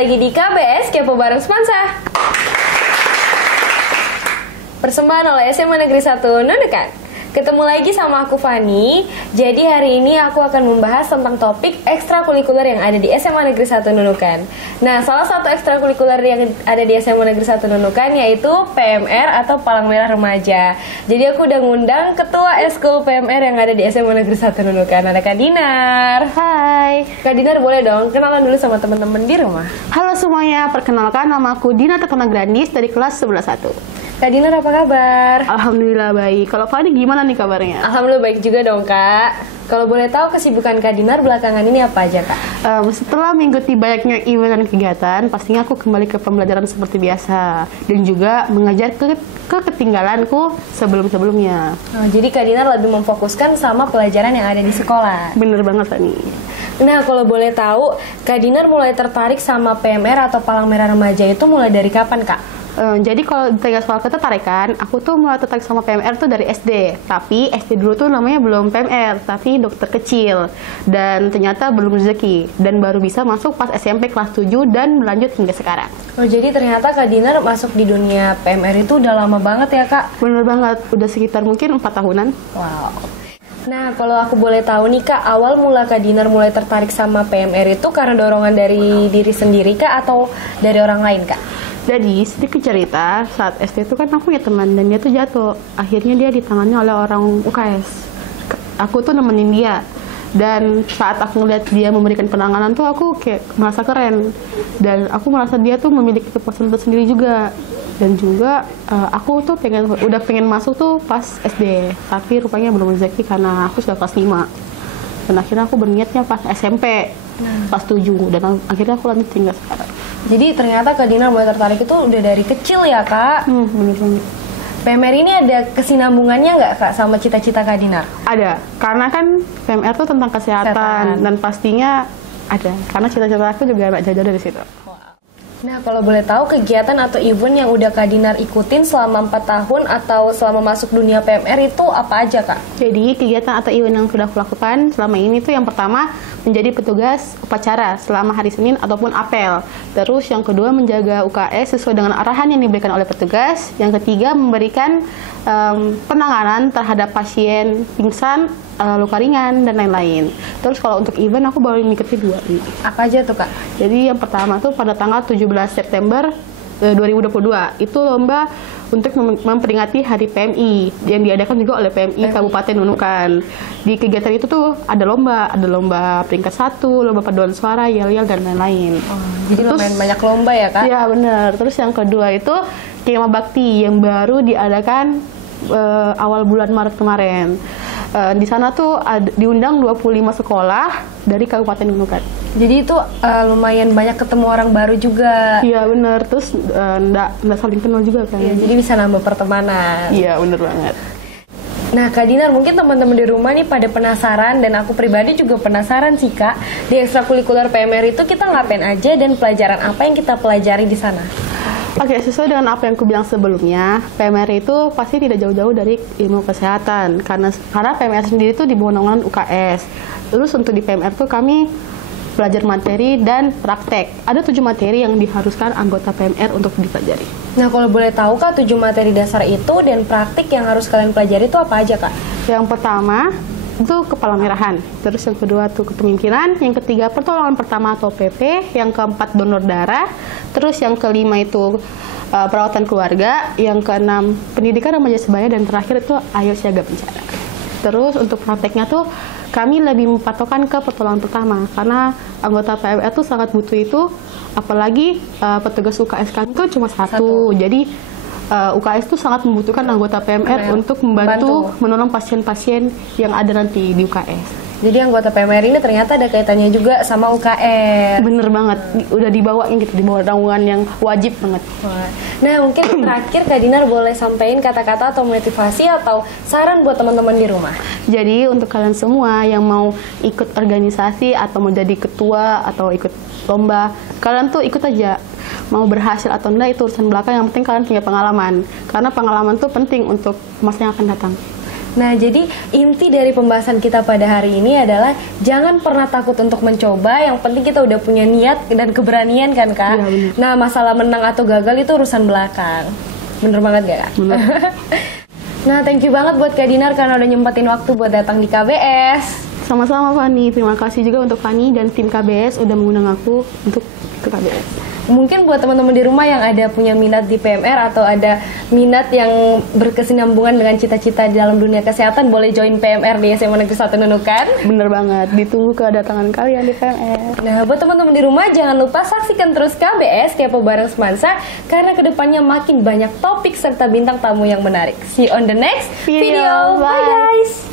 lagi di KBS Kepo Bareng Spansa. Persembahan oleh SMA Negeri 1 Nunukan. Ketemu lagi sama aku Fani. Jadi hari ini aku akan membahas tentang topik ekstrakurikuler yang ada di SMA Negeri 1 Nunukan. Nah, salah satu ekstrakurikuler yang ada di SMA Negeri 1 Nunukan yaitu PMR atau Palang Merah Remaja. Jadi aku udah ngundang Ketua Eskul PMR yang ada di SMA Negeri 1 Nunukan. Ada Kak Dinar. Hai. Kak Dinar boleh dong kenalan dulu sama teman-teman di rumah. Halo semuanya, perkenalkan nama aku Dina Tetona Grandis dari kelas 11-1. Kak Dinar apa kabar? Alhamdulillah baik. Kalau Fani gimana nih kabarnya? Alhamdulillah baik juga dong Kak. Kalau boleh tahu kesibukan Kak Dinar belakangan ini apa aja Kak? Setelah mengikuti banyaknya event dan kegiatan, pastinya aku kembali ke pembelajaran seperti biasa. Dan juga mengajar ke ketinggalanku sebelum-sebelumnya. Jadi Kak Dinar lebih memfokuskan sama pelajaran yang ada di sekolah. Bener banget Fani. Nah kalau boleh tahu, Kak Dinar mulai tertarik sama PMR atau Palang Merah Remaja itu mulai dari kapan Kak? Jadi kalau ditanya soal ketertarikan, aku tuh mulai tertarik sama PMR tuh dari SD. Tapi SD dulu tuh namanya belum PMR, tapi dokter kecil. Dan ternyata belum rezeki. Dan baru bisa masuk pas SMP kelas 7 dan berlanjut hingga sekarang. Oh jadi ternyata Kak Dinar masuk di dunia PMR itu udah lama banget ya Kak? Bener banget, udah sekitar mungkin 4 tahunan. Wow. Nah kalau aku boleh tahu nih Kak, awal mula Kak Dinar mulai tertarik sama PMR itu karena dorongan dari diri sendiri Kak atau dari orang lain Kak? Jadi sedikit cerita, saat SD itu kan aku punya teman dan dia tuh jatuh. Akhirnya dia ditangani oleh orang UKS. Aku tuh nemenin dia. Dan saat aku ngeliat dia memberikan penanganan tuh aku kayak merasa keren. Dan aku merasa dia tuh memiliki kepuasan tersendiri juga. Dan juga aku tuh udah pengen masuk tuh pas SD. Tapi rupanya belum rezeki karena aku sudah kelas 5. Dan akhirnya aku berniatnya pas SMP, kelas 7. Dan akhirnya aku lanjut hingga sekarang. Jadi ternyata Kak Dinar mulai tertarik itu udah dari kecil ya Kak? Bener banget. PMR ini ada kesinambungannya nggak Kak sama cita-cita Kak Dinar? Ada, karena kan PMR itu tentang kesehatan. Dan pastinya ada, karena cita-cita aku juga nggak jauh dari situ. Nah kalau boleh tahu kegiatan atau event yang udah Kak Dinar ikutin selama 4 tahun atau selama masuk dunia PMR itu apa aja Kak? Jadi kegiatan atau event yang sudah aku lakukan selama ini tuh yang pertama menjadi petugas upacara selama hari Senin ataupun apel. Terus yang kedua menjaga UKS sesuai dengan arahan yang diberikan oleh petugas. Yang ketiga memberikan penanganan terhadap pasien pingsan, luka ringan dan lain-lain. Terus kalau untuk event aku baru mengikuti 2 nih. Apa aja tuh Kak? Jadi yang pertama tuh pada tanggal 17 September 2022 itu lomba untuk memperingati Hari PMI yang diadakan juga oleh PMI Kabupaten Nunukan. Di kegiatan itu tuh ada lomba peringkat 1, lomba paduan suara, yel-yel dan lain-lain. Jadi lumayan banyak lomba ya Kak? Iya benar. Terus yang kedua itu Kema Bakti yang baru diadakan awal bulan Maret kemarin. Di sana tuh diundang 25 sekolah dari Kabupaten Nunukan. Jadi itu lumayan banyak ketemu orang baru juga. Iya benar, terus nggak saling kenal juga kan. Ya, jadi bisa nambah pertemanan. Iya benar banget. Nah Kak Dinar mungkin teman-teman di rumah nih pada penasaran dan aku pribadi juga penasaran sih Kak. Di ekstrakurikuler PMR itu kita ngapain aja dan pelajaran apa yang kita pelajari di sana? Oke, sesuai dengan apa yang aku bilang sebelumnya, PMR itu pasti tidak jauh-jauh dari ilmu kesehatan karena PMR sendiri itu di bawah naungan UKS. Terus untuk di PMR tuh kami belajar materi dan praktek. Ada 7 materi yang diharuskan anggota PMR untuk dipelajari. Nah kalau boleh tahu Kak, 7 materi dasar itu dan praktik yang harus kalian pelajari itu apa aja Kak? Yang pertama itu kepalamerahan, terus yang kedua tuh kepemimpinan, yang ketiga pertolongan pertama atau PP, yang keempat donor darah, terus yang kelima itu perawatan keluarga, yang keenam pendidikan remaja sebaya, dan terakhir itu ayo siaga bencana. Terus untuk prakteknya tuh kami lebih mempatokan ke pertolongan pertama karena anggota PMR tuh sangat butuh itu, apalagi petugas UKS kan tuh cuma satu. Jadi UKS itu sangat membutuhkan anggota PMR untuk membantu menolong pasien-pasien yang ada nanti di UKS. Jadi anggota PMR ini ternyata ada kaitannya juga sama UKS. Bener banget, udah dibawain gitu, dibawa naungan yang wajib banget. Nah mungkin terakhir Kak Dinar boleh sampaikan kata-kata atau motivasi atau saran buat teman-teman di rumah. Jadi untuk kalian semua yang mau ikut organisasi atau mau jadi ketua atau ikut lomba, kalian tuh ikut aja. Mau berhasil atau enggak itu urusan belakang, yang penting kalian punya pengalaman. Karena pengalaman tuh penting untuk masa yang akan datang. Nah, jadi inti dari pembahasan kita pada hari ini adalah jangan pernah takut untuk mencoba. Yang penting kita udah punya niat dan keberanian kan, Kak? Iya, benar. Nah, masalah menang atau gagal itu urusan belakang. Bener banget gak, Kak? Bener. Nah, thank you banget buat Kak Dinar karena udah nyempetin waktu buat datang di KBS. Sama-sama Fani, terima kasih juga untuk Fani dan tim KBS udah mengundang aku untuk ke KBS. Mungkin buat teman-teman di rumah yang ada punya minat di PMR atau ada minat yang berkesinambungan dengan cita-cita di dalam dunia kesehatan, boleh join PMR di SMA Negeri 1 Nunukan. Bener banget, ditunggu kedatangan kalian di PMR. Nah, buat teman-teman di rumah jangan lupa saksikan terus KBS Kepo Bareng Semansa karena kedepannya makin banyak topik serta bintang tamu yang menarik. See you on the next video. Bye guys.